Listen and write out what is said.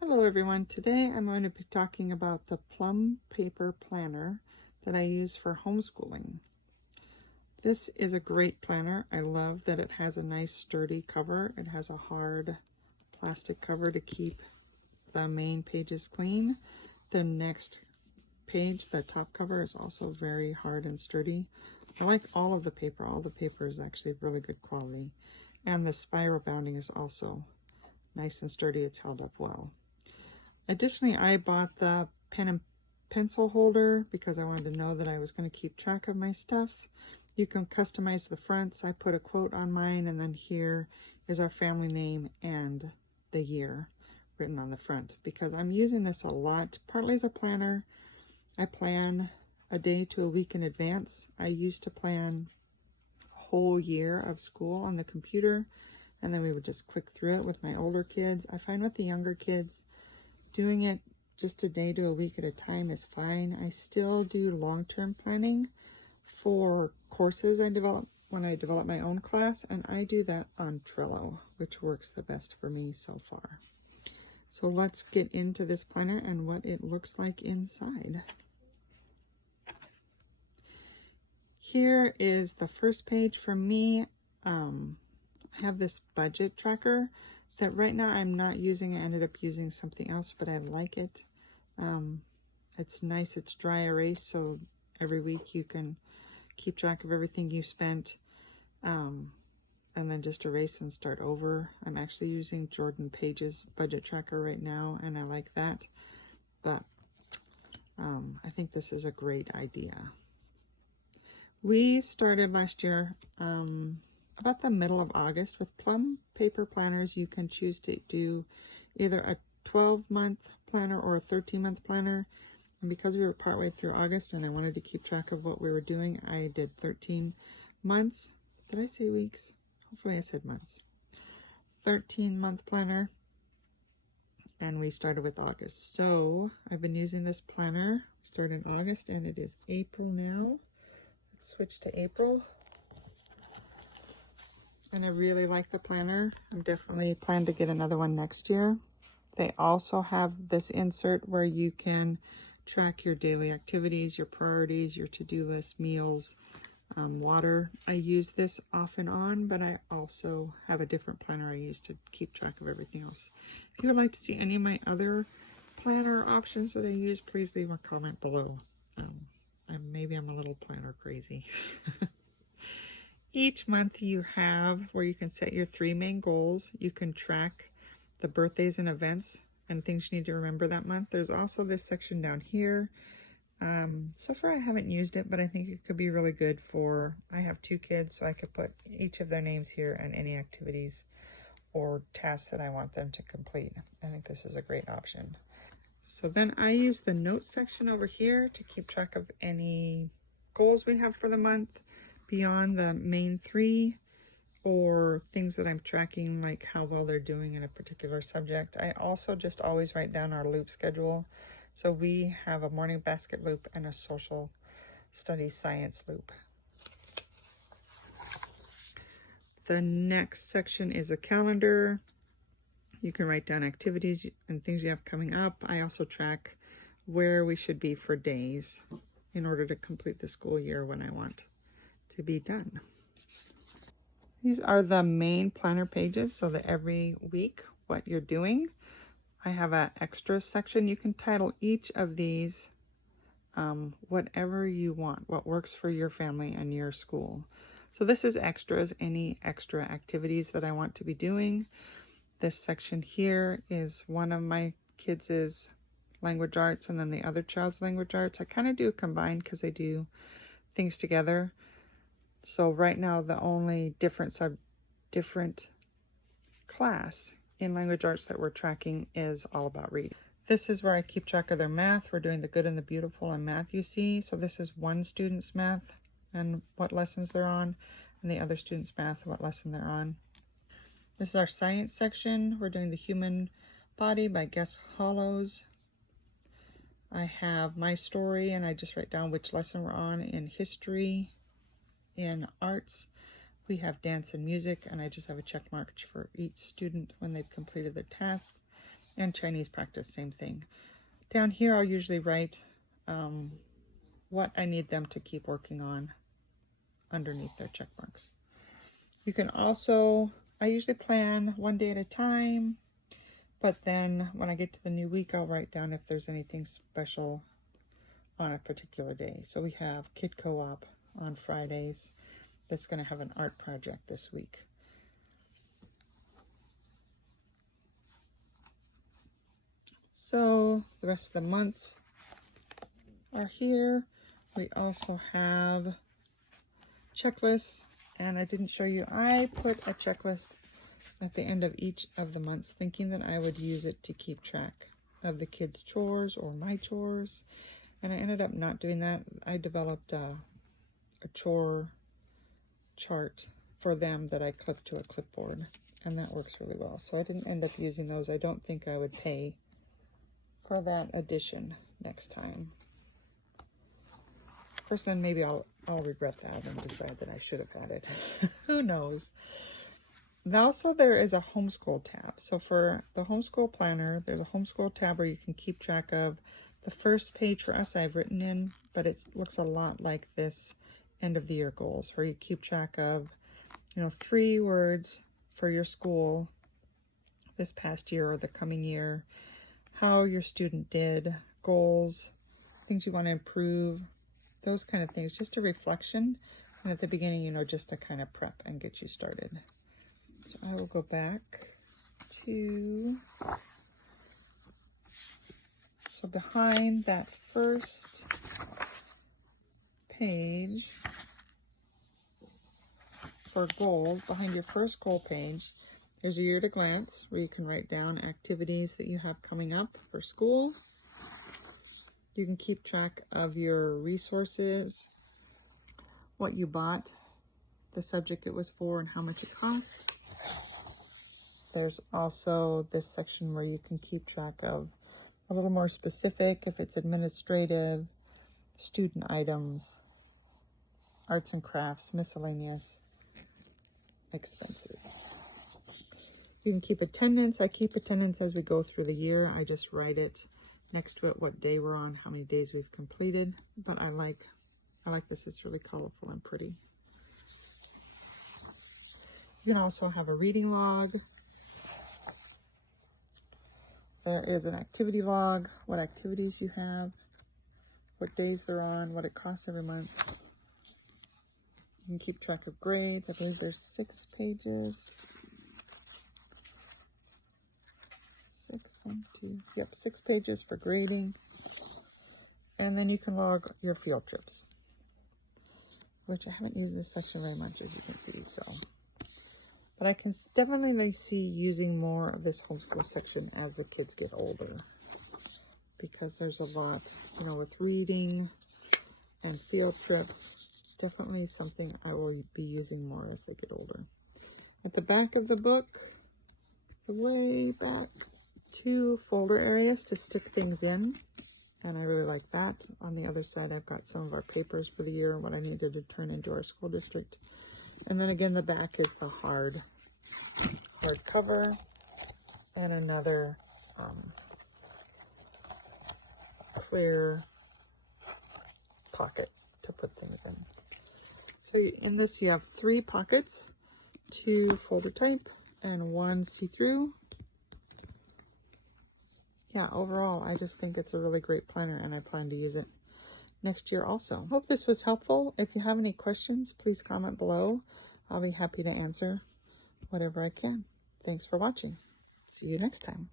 Hello everyone, today I'm going to be talking about the Plum Paper Planner that I use for homeschooling. This is a great planner. I love that it has a nice sturdy cover. It has a hard plastic cover to keep the main pages clean. The next page, the top cover, is also very hard and sturdy. I like all of the paper. All the paper is actually really good quality. And the spiral bounding is also nice and sturdy. It's held up well. Additionally, I bought the pen and pencil holder because I wanted to know that I was going to keep track of my stuff. You can customize the fronts. I put a quote on mine, and then here is our family name and the year written on the front because I'm using this a lot, partly as a planner. I plan a day to a week in advance. I used to plan a whole year of school on the computer, and then we would just click through it with my older kids. I find with the younger kids, doing it just a day to a week at a time is fine. I still do long-term planning for courses I develop when I develop my own class, and I do that on Trello, which works the best for me so far. So let's get into this planner and what it looks like inside. Here is the first page for me. I have this budget tracker that right now I'm not using. I ended up using something else, but I like it. It's nice, it's dry erase, so every week you can keep track of everything you spent, and then just erase and start over. I'm actually using Jordan Page's budget tracker right now, and I like that, but I think this is a great idea. We started last year about the middle of August. With Plum Paper Planners, you can choose to do either a 12-month planner or a 13-month planner. And because we were partway through August and I wanted to keep track of what we were doing, I did 13 months. Did I say weeks? Hopefully I said months. 13-month planner. And we started with August. So I've been using this planner. Started in August and it is April now. Let's switch to April. And I really like the planner. I'm definitely planning to get another one next year. They also have this insert where you can track your daily activities, your priorities, your to-do list, meals, water. I use this off and on, but I also have a different planner I use to keep track of everything else. If you would like to see any of my other planner options that I use, please leave a comment below. Maybe I'm a little planner crazy. Each month you have where you can set your 3 main goals. You can track the birthdays and events and things you need to remember that month. There's also this section down here. So far I haven't used it, but I think it could be really good for, I have 2 kids, so I could put each of their names here and any activities or tasks that I want them to complete. I think this is a great option. So then I use the notes section over here to keep track of any goals we have for the month beyond the main 3, or things that I'm tracking, like how well they're doing in a particular subject. I also just always write down our loop schedule. So we have a morning basket loop and a social studies science loop. The next section is a calendar. You can write down activities and things you have coming up. I also track where we should be for days in order to complete the school year when I want to be done. These are the main planner pages, so that every week what you're doing. I have an extras section. You can title each of these whatever you want, what works for your family and your school. So this is extras, any extra activities that I want to be doing. This section here is one of my kids' language arts and then the other child's language arts. I kind of do combined because they do things together. So right now the only different class in language arts that we're tracking is all about reading. This is where I keep track of their math. We're doing the good and the beautiful in math, you see. So this is one student's math and what lessons they're on, and the other student's math, what lesson they're on. This is our science section. We're doing the human body by Guess Hollows. I have my story, and I just write down which lesson we're on in history. In arts, we have dance and music, and I just have a check mark for each student when they've completed their tasks. And Chinese practice, same thing. Down here, I'll usually write what I need them to keep working on underneath their check marks. You can also, I usually plan one day at a time, but then when I get to the new week, I'll write down if there's anything special on a particular day. So we have Kid Co-op on Fridays that's going to have an art project this week. So the rest of the months are here. We also have checklists, and I didn't show you, I put a checklist at the end of each of the months thinking that I would use it to keep track of the kids' chores or my chores, and I ended up not doing that. I developed a chore chart for them that I clipped to a clipboard, and that works really well. So I didn't end up using those. I don't think I would pay for that addition next time. Of course, then maybe I'll regret that and decide that I should have had it. Who knows? And also there is a homeschool tab. So for the homeschool planner, there's a homeschool tab where you can keep track of the first page. For us, I've written in, but it looks a lot like this end of the year goals, where you keep track of, 3 words for your school this past year or the coming year, how your student did, goals, things you want to improve, those kind of things, just a reflection. And at the beginning, just to kind of prep and get you started. So I will go back to, so behind that first page for goals, behind your first goal page, there's a year to glance where you can write down activities that you have coming up for school. You can keep track of your resources, what you bought, the subject it was for, and how much it cost. There's also this section where you can keep track of a little more specific, if it's administrative, student items, arts and crafts, miscellaneous expenses. You can keep attendance. I keep attendance as we go through the year. I just write it next to it what day we're on, how many days we've completed. But I like this. It's really colorful and pretty. You can also have a reading log. There is an activity log, what activities you have, what days they're on, what it costs every month. You can keep track of grades. I believe there's 6 pages. 6 pages for grading. And then you can log your field trips, which I haven't used this section very much, as you can see. But I can definitely see using more of this homeschool section as the kids get older, because there's a lot, with reading and field trips. Definitely something I will be using more as they get older. At the back of the book, the way back, 2 folder areas to stick things in, and I really like that. On the other side, I've got some of our papers for the year and what I needed to turn into our school district. And then again, the back is the hard cover, and another clear pocket to put things in. So in this, you have 3 pockets, 2 folder type and 1 see-through. Yeah, overall, I just think it's a really great planner, and I plan to use it next year also. Hope this was helpful. If you have any questions, please comment below. I'll be happy to answer whatever I can. Thanks for watching. See you next time.